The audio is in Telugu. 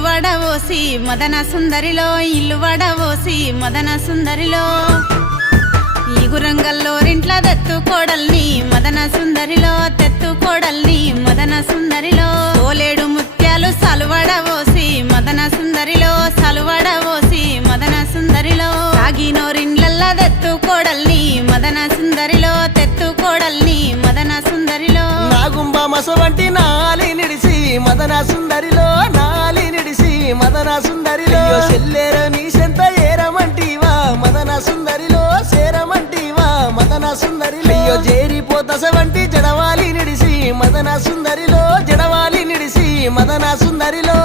ఇల్లు వడవోసి మదన సుందరిలో ఇల్లు వడవోసి మదన సుందరిలో ఈ గురంగల్లో రింట్ల దత్తు కోడల్ని మదన సుందరిలో తెత్తు కోడల్ని మదన సుందరిలో తోలేడు ముత్యాలు సలువడవోసి మదన సుందరిలో సలువడవోసి మదన సుందరిలో తాగినోరిండ్లల్ల దత్తు కోడల్ని మదన సుందరిలో తెత్తు కోడల్ని మదన సుందరిలో నాగుంబ మసవంటి నాలి నిడిసి మదన సుందరిలో నాలి నిడిసి మదన సుందరిలో సెల్లేర నీ సెంత ఏరమంటివా మదన సుందరిలో సేరమంటివా మదన సుందరిలో జేరిపోతసవంటి జడవాలి నిడిసి మదన సుందరిలో జడవాలి నిడిసి మదన సుందరిలో